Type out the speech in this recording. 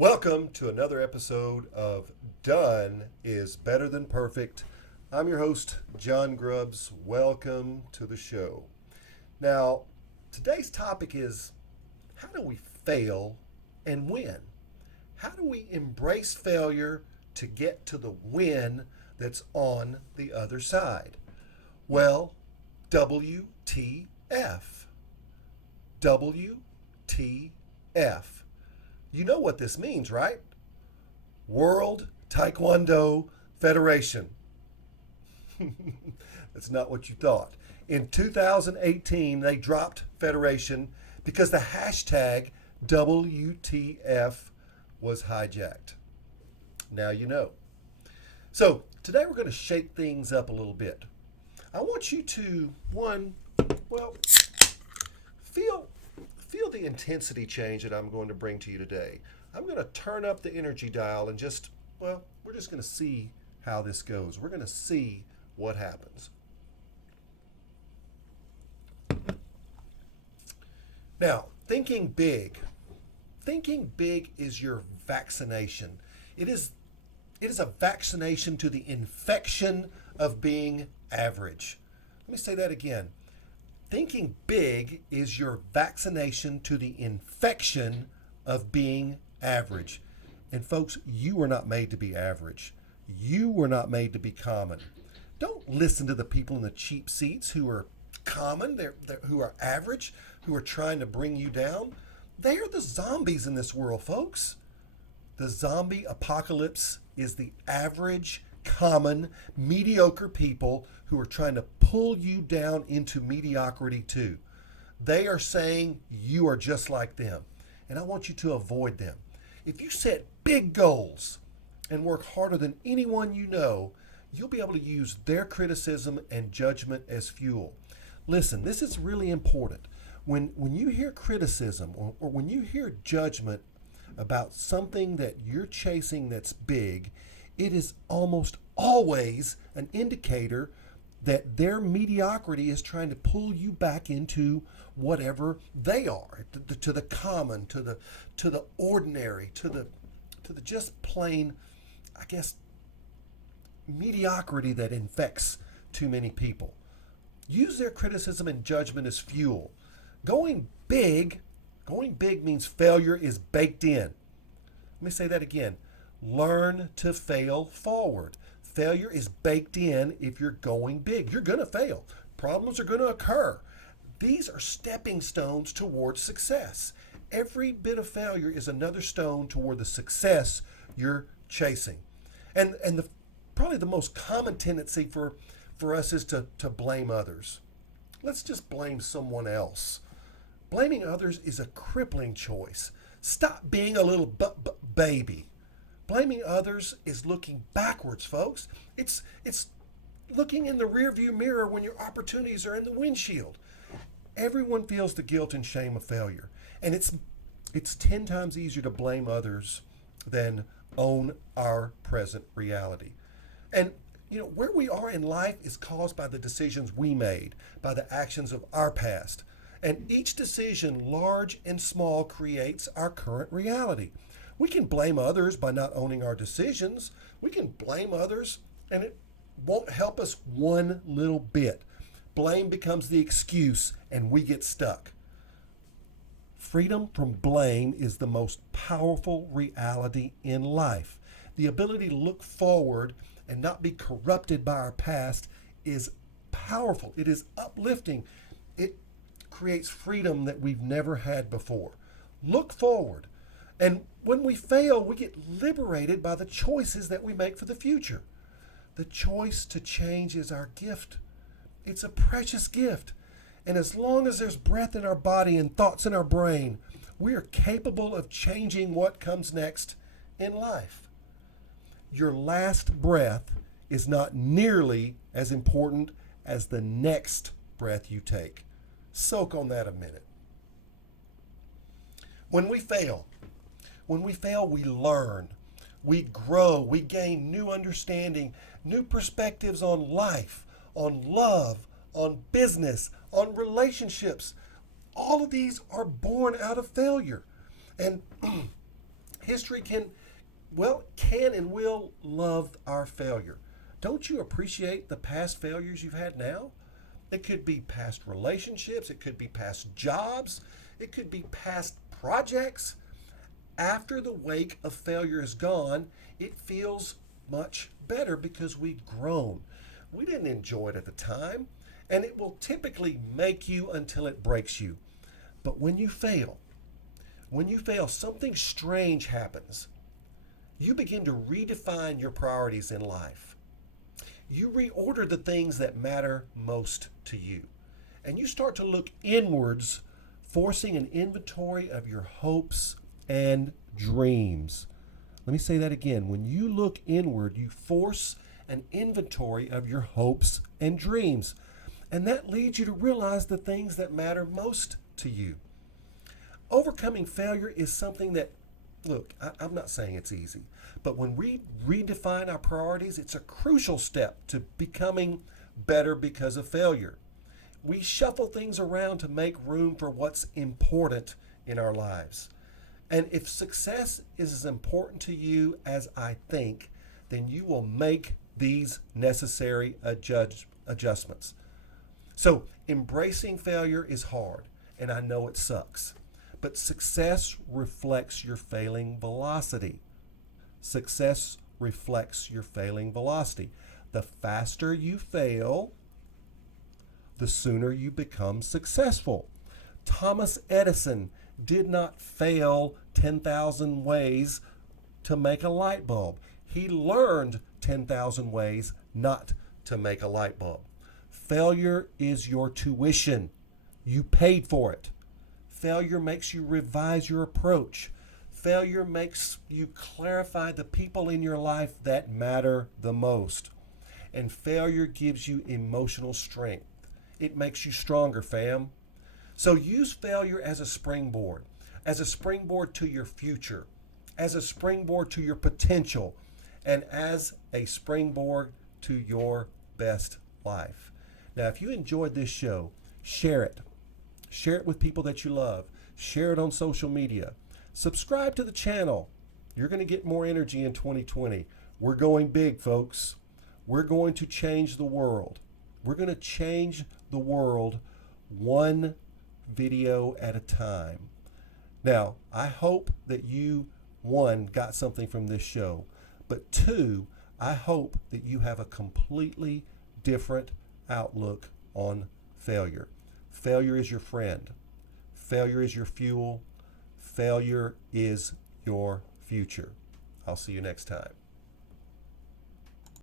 Welcome to another episode of Done is Better Than Perfect. I'm your host, John Grubbs. Welcome to the show. Now, today's topic is how do we fail and win? How do we embrace failure to get to the win that's on the other side? Well, WTF. WTF. You know what this means, right? World Taekwondo Federation. That's not what you thought. In 2018, they dropped Federation because the hashtag WTF was hijacked. Now you know. So today we're going to shake things up a little bit. I want you to, feel the intensity change that I'm going to bring to you today. I'm going to turn up the energy dial and we're just going to see how this goes. We're going to see what happens. Now, thinking big is your vaccination. It is a vaccination to the infection of being average. Let me say that again. Thinking big is your vaccination to the infection of being average. And folks, you were not made to be average. You were not made to be common. Don't listen to the people in the cheap seats who are common, who are average, who are trying to bring you down. They are the zombies in this world, folks. The zombie apocalypse is the average, common, mediocre people who are trying to pull you down into mediocrity too. They are saying you are just like them, and I want you to avoid them. If you set big goals and work harder than anyone you know, you'll be able to use their criticism and judgment as fuel. Listen, this is really important. When you hear criticism or when you hear judgment about something that you're chasing that's big, it is almost always an indicator that their mediocrity is trying to pull you back into whatever they are, to the common, to the ordinary, to the just plain, I guess, mediocrity that infects too many people. Use their criticism and judgment as fuel. Going big means failure is baked in. Let me say that again. Learn to fail forward. Failure is baked in if you're going big. You're going to fail. Problems are going to occur. These are stepping stones towards success. Every bit of failure is another stone toward the success you're chasing. And probably the most common tendency for us is to blame others. Let's just blame someone else. Blaming others is a crippling choice. Stop being a little baby. Blaming others is looking backwards, folks. It's looking in the rearview mirror when your opportunities are in the windshield. Everyone feels the guilt and shame of failure, and it's 10 times easier to blame others than own our present reality. And where we are in life is caused by the decisions we made, by the actions of our past. And each decision, large and small, creates our current reality. We can blame others by not owning our decisions. We can blame others, and it won't help us one little bit. Blame becomes the excuse, and we get stuck. Freedom from blame is the most powerful reality in life. The ability to look forward and not be corrupted by our past is powerful. It is uplifting. It creates freedom that we've never had before. Look forward. And when we fail, we get liberated by the choices that we make for the future. The choice to change is our gift. It's a precious gift. And as long as there's breath in our body and thoughts in our brain, we are capable of changing what comes next in life. Your last breath is not nearly as important as the next breath you take. Soak on that a minute. When we fail, we learn, we grow, we gain new understanding, new perspectives on life, on love, on business, on relationships. All of these are born out of failure. And History can and will love our failure. Don't you appreciate the past failures you've had now? It could be past relationships, it could be past jobs, it could be past projects. After the wake of failure is gone, it feels much better because we've grown. We didn't enjoy it at the time, and it will typically make you until it breaks you. But when you fail, something strange happens. You begin to redefine your priorities in life. You reorder the things that matter most to you. And you start to look inwards, forcing an inventory of your hopes and dreams. Let me say that again. When you look inward, you force an inventory of your hopes and dreams. And that leads you to realize the things that matter most to you. Overcoming failure is something that, look, I'm not saying it's easy, but when we redefine our priorities, it's a crucial step to becoming better because of failure. We shuffle things around to make room for what's important in our lives. And if success is as important to you as I think, then you will make these necessary adjustments. So, embracing failure is hard, and I know it sucks. But success reflects your failing velocity. Success reflects your failing velocity. The faster you fail, the sooner you become successful. Thomas Edison did not fail 10,000 ways to make a light bulb. He learned 10,000 ways not to make a light bulb. Failure is your tuition. You paid for it. Failure makes you revise your approach. Failure makes you clarify the people in your life that matter the most. And failure gives you emotional strength. It makes you stronger, fam. So use failure as a springboard to your future, as a springboard to your potential, and as a springboard to your best life. Now, if you enjoyed this show, share it. Share it with people that you love. Share it on social media. Subscribe to the channel. You're going to get more energy in 2020. We're going big, folks. We're going to change the world. We're going to change the world one video at a time. Now, I hope that you, one, got something from this show, but two, I hope that you have a completely different outlook on failure. Failure is your friend. Failure is your fuel. Failure is your future. I'll see you next time.